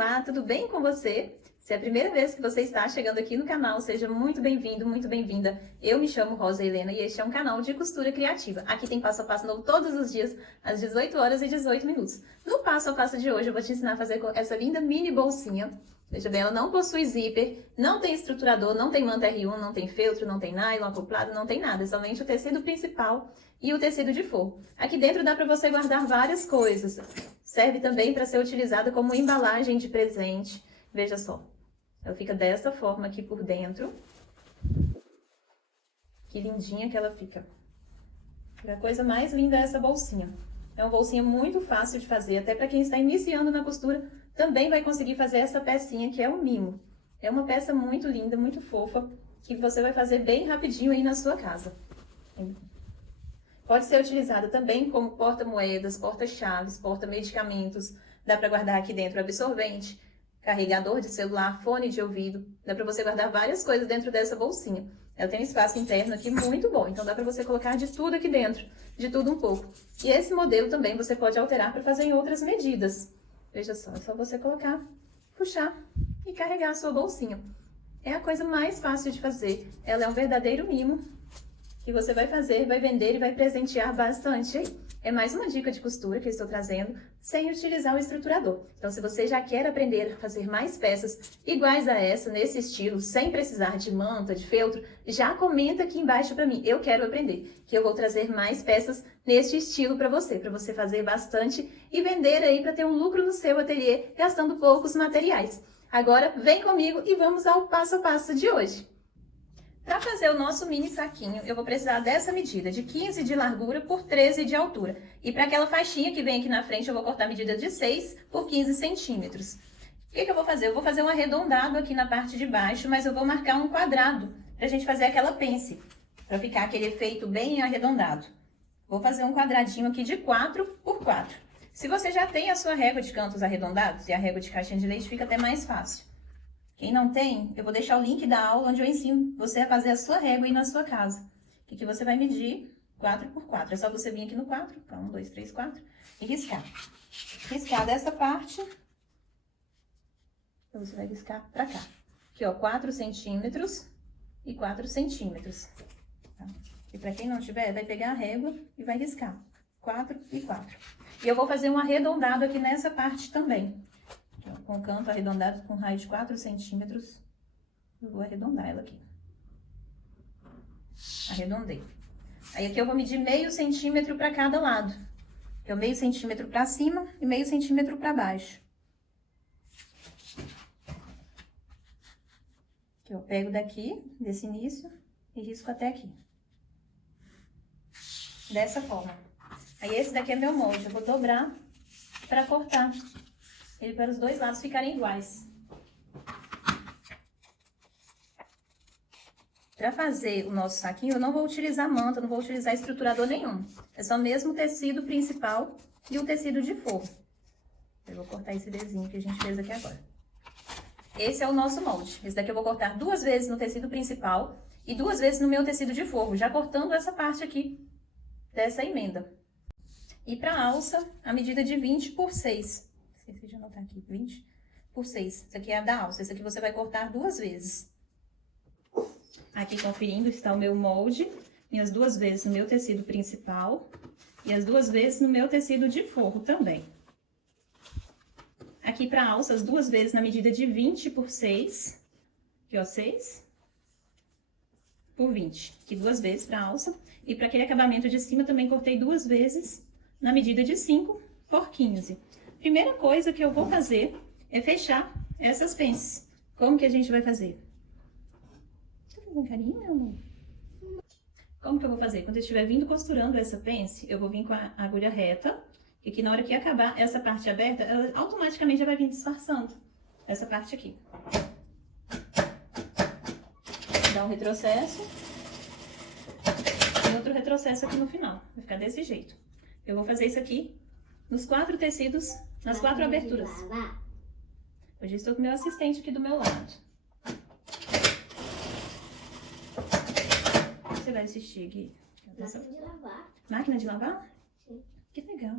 Olá, tudo bem com você? Se é a primeira vez que você está chegando aqui no canal, seja muito bem-vindo, muito bem-vinda. Eu me chamo Rosa Helena e este é um canal de costura criativa. Aqui tem passo a passo novo todos os dias, às 18 horas e 18 minutos. No passo a passo de hoje, eu vou te ensinar a fazer essa linda mini bolsinha. Veja bem, ela não possui zíper, não tem estruturador, não tem manta R1, não tem feltro, não tem nylon acoplado, não tem nada. É somente o tecido principal e o tecido de forro. Aqui dentro dá para você guardar várias coisas. Serve também para ser utilizada como embalagem de presente. Veja só, ela fica dessa forma aqui por dentro. Que lindinha que ela fica. A coisa mais linda é essa bolsinha. É uma bolsinha muito fácil de fazer, até para quem está iniciando na costura, também vai conseguir fazer essa pecinha que é um mimo. É uma peça muito linda, muito fofa, que você vai fazer bem rapidinho aí na sua casa. Pode ser utilizada também como porta-moedas, porta-chaves, porta-medicamentos. Dá para guardar aqui dentro absorvente, carregador de celular, fone de ouvido. Dá para você guardar várias coisas dentro dessa bolsinha. Ela tem um espaço interno aqui muito bom, então dá para você colocar de tudo aqui dentro, de tudo um pouco. E esse modelo também você pode alterar para fazer em outras medidas. Veja só, é só você colocar, puxar e carregar a sua bolsinha. É a coisa mais fácil de fazer. Ela é um verdadeiro mimo que você vai fazer, vai vender e vai presentear bastante aí. É mais uma dica de costura que eu estou trazendo sem utilizar o estruturador. Então, se você já quer aprender a fazer mais peças iguais a essa, nesse estilo, sem precisar de manta, de feltro, já comenta aqui embaixo para mim. Eu quero aprender, que eu vou trazer mais peças neste estilo para você fazer bastante e vender aí para ter um lucro no seu ateliê, gastando poucos materiais. Agora, vem comigo e vamos ao passo a passo de hoje. Para fazer o nosso mini saquinho, eu vou precisar dessa medida, de 15 de largura por 13 de altura. E para aquela faixinha que vem aqui na frente, eu vou cortar a medida de 6 por 15 centímetros. O que eu vou fazer? Eu vou fazer um arredondado aqui na parte de baixo, mas eu vou marcar um quadrado para a gente fazer aquela pence, para ficar aquele efeito bem arredondado. Vou fazer um quadradinho aqui de 4 por 4. Se você já tem a sua régua de cantos arredondados e a régua de caixinha de leite, fica até mais fácil. Quem não tem, eu vou deixar o link da aula onde eu ensino você a fazer a sua régua aí na sua casa. Que você vai medir 4 por 4. É só você vir aqui no 4, 1, 2, 3, 4, e riscar. Riscar dessa parte, então você vai riscar pra cá. Aqui, ó, 4 centímetros e 4 centímetros. Tá? E pra quem não tiver, vai pegar a régua e vai riscar. 4 e 4. E eu vou fazer um arredondado aqui nessa parte também. Com o canto arredondado com raio de 4 centímetros, eu vou arredondar ela aqui. Arredondei. Aí aqui eu vou medir meio centímetro para cada lado. Então, meio centímetro para cima e meio centímetro para baixo. Aqui eu pego daqui, desse início, e risco até aqui. Dessa forma. Aí esse daqui é meu molde, eu vou dobrar para cortar ele para os dois lados ficarem iguais. Para fazer o nosso saquinho, eu não vou utilizar manta, não vou utilizar estruturador nenhum. É só mesmo o tecido principal e o tecido de forro. Eu vou cortar esse desenho que a gente fez aqui agora. Esse é o nosso molde. Esse daqui eu vou cortar 2 vezes no tecido principal e 2 vezes no meu tecido de forro, já cortando essa parte aqui dessa emenda. E para a alça, a medida de 20 por 6. Esqueci de anotar aqui, 20 por 6. Isso aqui é a da alça, esse aqui você vai cortar 2 vezes. Aqui conferindo está o meu molde, minhas 2 vezes no meu tecido principal e as 2 vezes no meu tecido de forro também. Aqui para a alça, as 2 vezes na medida de 20 por 6, aqui ó, 6 por 20. Aqui 2 vezes para a alça. E para aquele acabamento de cima também cortei 2 vezes na medida de 5 por 15. Primeira coisa que eu vou fazer é fechar essas pences. Como que a gente vai fazer? Tá fazendo carinho, meu amor? Como que eu vou fazer? Quando eu estiver vindo costurando essa pence, eu vou vir com a agulha reta, e que na hora que acabar essa parte aberta, ela automaticamente já vai vir disfarçando essa parte aqui. Dá um retrocesso e outro retrocesso aqui no final. Vai ficar desse jeito. Eu vou fazer isso aqui nos 4 tecidos, nas 4 aberturas. Hoje estou com meu assistente aqui do meu lado. Você vai assistir, Gui? Máquina de lavar. Máquina de lavar? Sim. Que legal.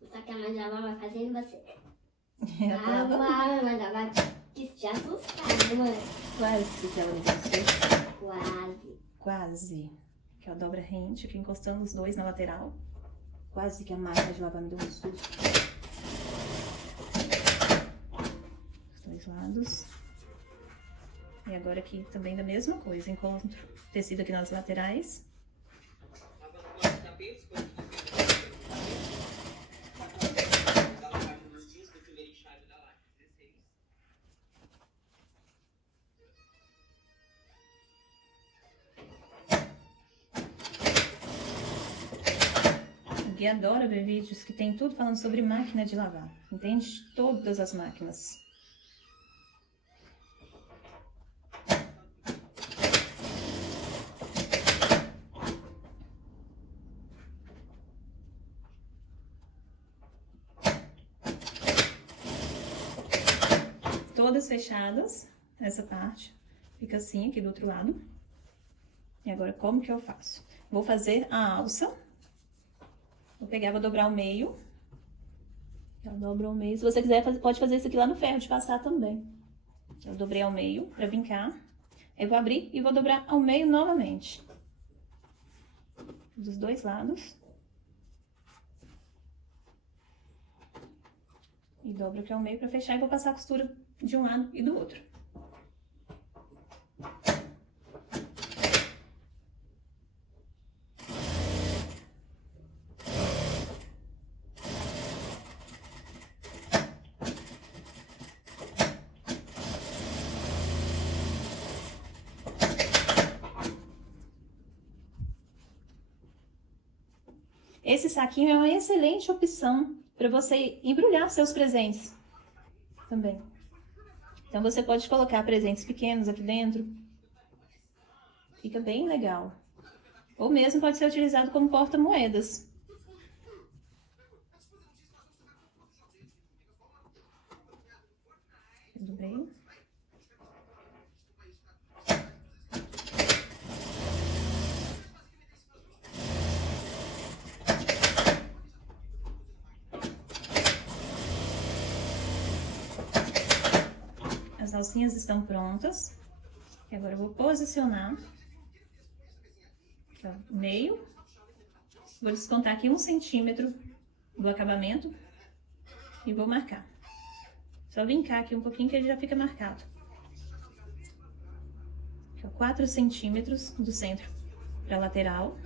Só que a máquina de lavar vai fazendo você. Ela tava Mano, tava te assustado, mano. quase que ela me deu um susto. Quase. Quase. Que é o dobra rente, aqui encostando os dois na lateral. Quase que a máquina de lavar me deu um susto. Os dois lados. E agora aqui também da mesma coisa. Encontro tecido aqui nas laterais. E adora ver vídeos que tem tudo falando sobre máquina de lavar. Entende? Todas as máquinas. Todas fechadas, essa parte. Fica assim aqui do outro lado. E agora como que eu faço? Vou fazer a alça. Vou pegar, vou dobrar o meio. Eu dobro ao meio. Se você quiser, pode fazer isso aqui lá no ferro de passar também. Eu dobrei ao meio pra vincar. Aí vou abrir e vou dobrar ao meio novamente. Dos dois lados. E dobro aqui ao meio pra fechar e vou passar a costura de um lado e do outro. Esse saquinho é uma excelente opção para você embrulhar seus presentes também. Então você pode colocar presentes pequenos aqui dentro. Fica bem legal. Ou mesmo pode ser utilizado como porta-moedas. Tudo bem? As alcinhas estão prontas. E agora eu vou posicionar aqui, ó, meio. Vou descontar aqui 1 centímetro do acabamento e vou marcar. Só vincar aqui um pouquinho que ele já fica marcado. Aqui, ó, 4 centímetros do centro para a lateral.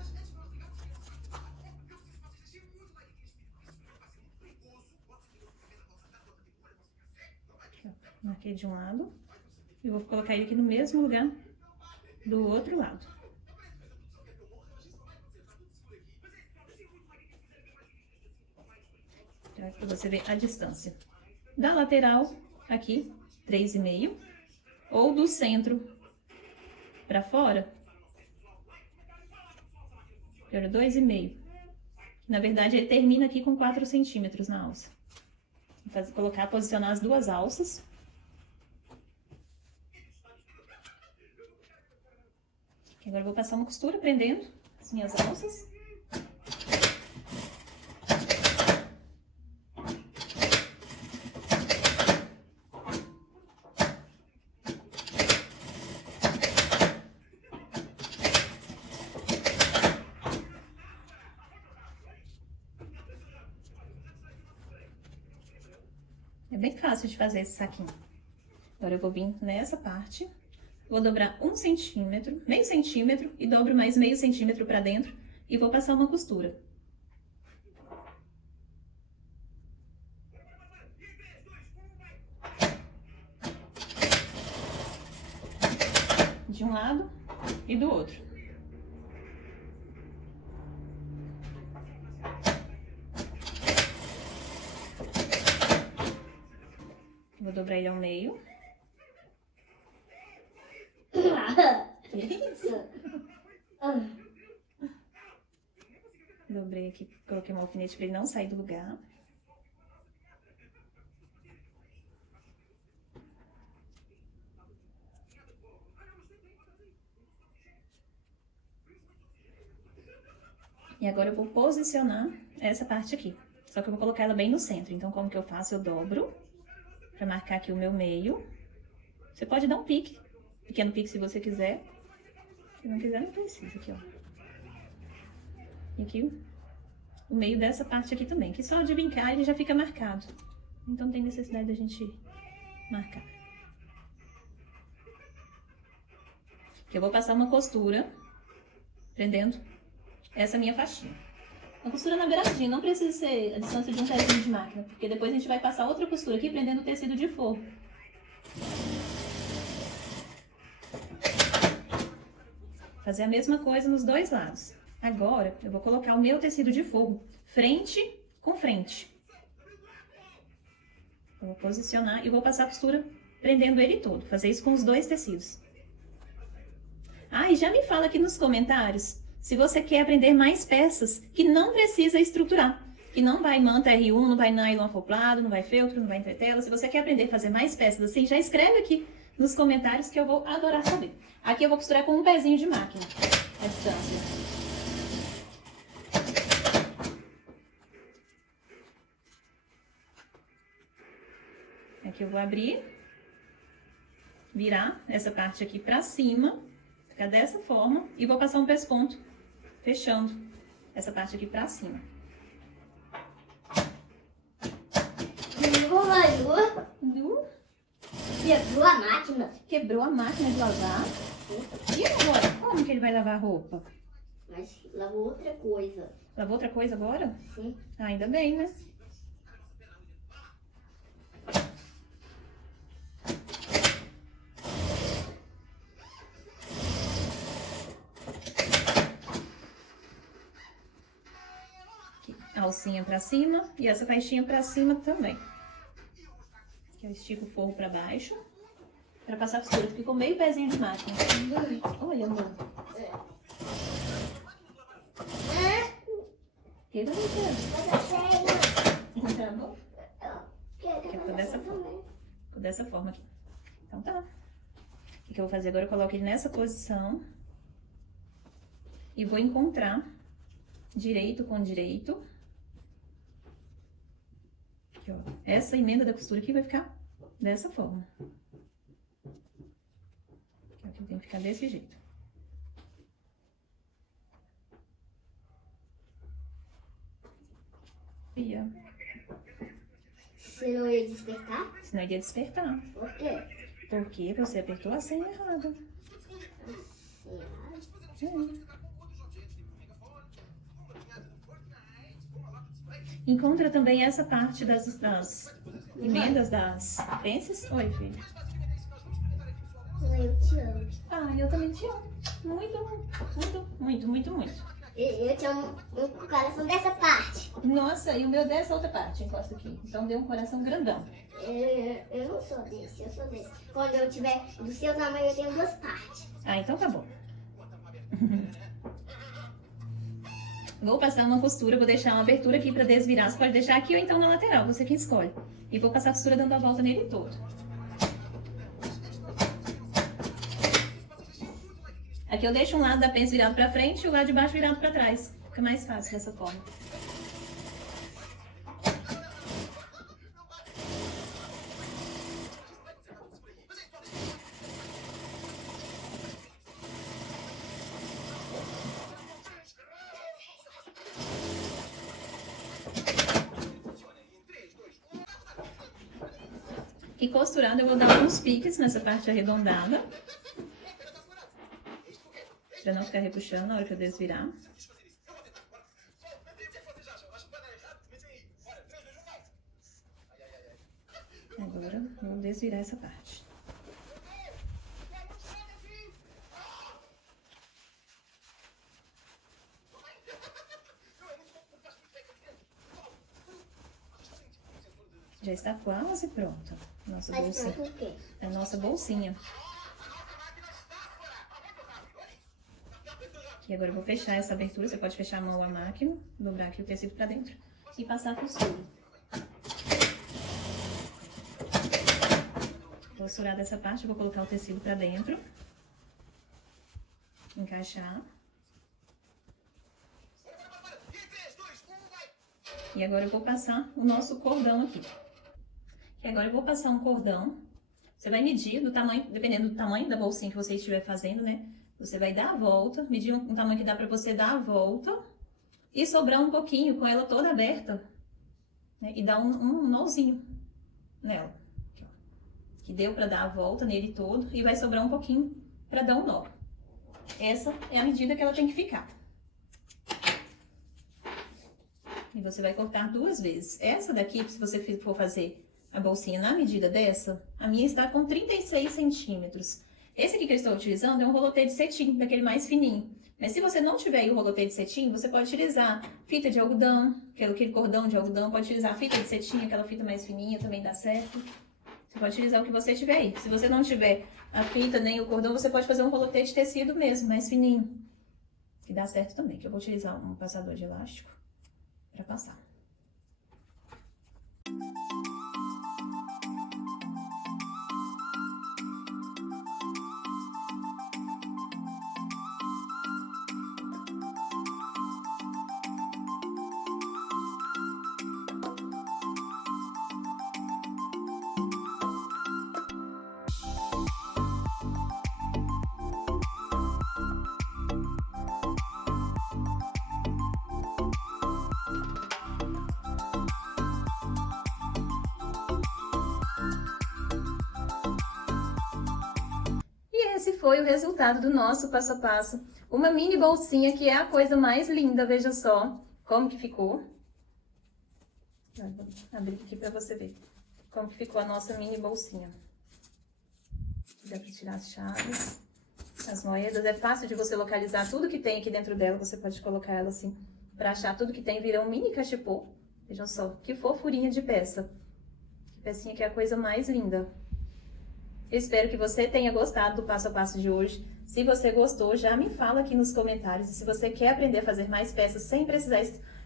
Aqui, ó, marquei de um lado. E vou colocar ele aqui no mesmo lugar do outro lado. Então, para você ver a distância. Da lateral, aqui, 3,5. Ou do centro para fora, 2,5. Na verdade, ele termina aqui com 4 centímetros na alça. Vou colocar, posicionar as duas alças. Agora eu vou passar uma costura prendendo assim as alças. É bem fácil de fazer esse saquinho. Agora eu vou vir nessa parte, vou dobrar 1 centímetro, meio centímetro e dobro mais meio centímetro para dentro e vou passar uma costura. De um lado e do outro. Vou dobrar ele ao meio. Que isso? Dobrei aqui, coloquei um alfinete para ele não sair do lugar. E agora eu vou posicionar essa parte aqui. Só que eu vou colocar ela bem no centro. Então, como que eu faço? Eu dobro Pra marcar aqui o meu meio. Você pode dar um pique, pequeno pique se você quiser. Se não quiser, não precisa. Aqui, ó. E aqui o meio dessa parte aqui também, que só de vincar ele já fica marcado. Então não tem necessidade da gente marcar. Aqui eu vou passar uma costura, prendendo essa minha faixinha. Uma costura na beiradinha, não precisa ser a distância de um pezinho de máquina, porque depois a gente vai passar outra costura aqui, prendendo o tecido de forro. Fazer a mesma coisa nos dois lados. Agora, eu vou colocar o meu tecido de forro frente com frente. Eu vou posicionar e vou passar a costura prendendo ele todo. Fazer isso com os dois tecidos. Ah, e já me fala aqui nos comentários se você quer aprender mais peças que não precisa estruturar. Que não vai manta R1, não vai nylon acoplado, não vai feltro, não vai entretela. Se você quer aprender a fazer mais peças assim, já escreve aqui nos comentários que eu vou adorar saber. Aqui eu vou costurar com um pezinho de máquina, a distância. Aqui eu vou abrir, virar essa parte aqui pra cima, ficar dessa forma, e vou passar um pesponto, fechando essa parte aqui pra cima. Quebrou a máquina. Quebrou a máquina de lavar. E agora? Como que ele vai lavar a roupa? Mas lavou outra coisa. Lavou outra coisa agora? Sim. Ah, ainda bem, né? Aqui, a alcinha pra cima e essa faixinha pra cima também. Aqui eu estico o forro pra baixo pra passar a costura. Fica com meio pezinho de máquina. Olha, amor. Que não tá bom? Ficou dessa forma. Ficou dessa forma aqui. Então tá. O que eu vou fazer agora? Eu coloco ele nessa posição. E vou encontrar direito com direito. Aqui, ó. Essa emenda da costura aqui vai ficar dessa forma. Aqui tem que ficar desse jeito. Ia. Senão ia despertar? Senão iria despertar. Por quê? Porque você apertou a senha errada. Encontra também essa parte das emendas das pences. Oi, filho. Eu te amo. Ah, eu também te amo. Muito, muito, muito, muito, muito. Eu te amo um coração dessa parte. Nossa, e o meu dessa outra parte, encosta aqui. Então deu um coração grandão. Eu não sou desse, eu sou desse. Quando eu tiver do seu tamanho, eu tenho duas partes. Ah, então tá bom. Vou passar uma costura, vou deixar uma abertura aqui pra desvirar. Você pode deixar aqui ou então na lateral, você que escolhe. E vou passar a costura dando a volta nele todo. Aqui eu deixo um lado da pence virado pra frente e o lado de baixo virado pra trás. Fica mais fácil dessa forma. E costurado eu vou dar alguns piques nessa parte arredondada. Pra não ficar repuxando na hora que eu desvirar. Agora vou desvirar essa parte. Já está quase pronta nossa bolsinha. Mas o quê? A nossa bolsinha. E agora eu vou fechar essa abertura. Você pode fechar a mão ou a máquina, dobrar aqui o tecido pra dentro e passar a costura. Vou costurar dessa parte, vou colocar o tecido pra dentro. Encaixar. E agora eu vou passar o nosso cordão aqui. Que agora eu vou passar um cordão. Você vai medir do tamanho, dependendo do tamanho da bolsinha que você estiver fazendo, né? Você vai dar a volta, medir um tamanho que dá pra você dar a volta e sobrar um pouquinho com ela toda aberta, né? E dar um nozinho nela. Aqui, ó. Que deu pra dar a volta nele todo e vai sobrar um pouquinho pra dar um nó. Essa é a medida que ela tem que ficar. E você vai cortar 2 vezes. Essa daqui, se você for fazer a bolsinha na medida dessa, a minha está com 36 centímetros. Esse aqui que eu estou utilizando é um rolotê de cetim, daquele mais fininho. Mas se você não tiver aí o rolotê de cetim, você pode utilizar fita de algodão, aquele cordão de algodão, pode utilizar fita de cetim, aquela fita mais fininha, também dá certo. Você pode utilizar o que você tiver aí. Se você não tiver a fita nem o cordão, você pode fazer um rolotê de tecido mesmo, mais fininho. Que dá certo também, que eu vou utilizar um passador de elástico para passar. Esse foi o resultado do nosso passo a passo. Uma mini bolsinha que é a coisa mais linda, veja só como que ficou. Vou abrir aqui para você ver como que ficou a nossa mini bolsinha. Dá para tirar as chaves, as moedas. É fácil de você localizar tudo que tem aqui dentro dela. Você pode colocar ela assim, para achar tudo que tem, vira um mini cachepô. Vejam só, que fofurinha de peça. Que pecinha que é a coisa mais linda. Eu espero que você tenha gostado do passo a passo de hoje. Se você gostou, já me fala aqui nos comentários. E se você quer aprender a fazer mais peças sem precisar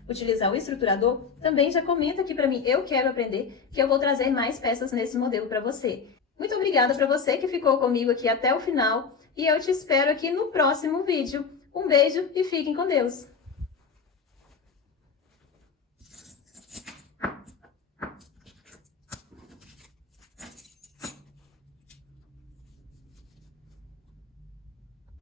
utilizar o estruturador, também já comenta aqui pra mim, eu quero aprender, que eu vou trazer mais peças nesse modelo pra você. Muito obrigada pra você que ficou comigo aqui até o final. E eu te espero aqui no próximo vídeo. Um beijo e fiquem com Deus!